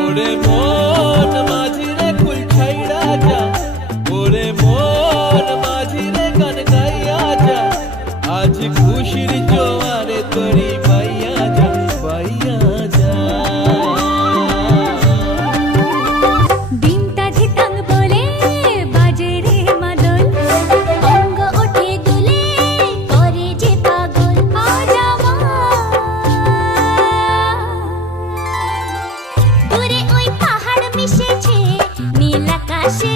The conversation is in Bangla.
ওরে মন মাঝিরে ফুল ছাইড়া যা, ওরে মন মাঝিরে গান গাইয়া যা, আজ খুশির জোয়ারে তোরি পাইয়া যা, পাইয়া যা। দিনটা ধিতাং বলে বাজে রে মাদল, অঙ্গ ওঠে দুলে করে যে পাগল। আজ দূরে ওই পাহাড় মিশেছে নীল আকাশে।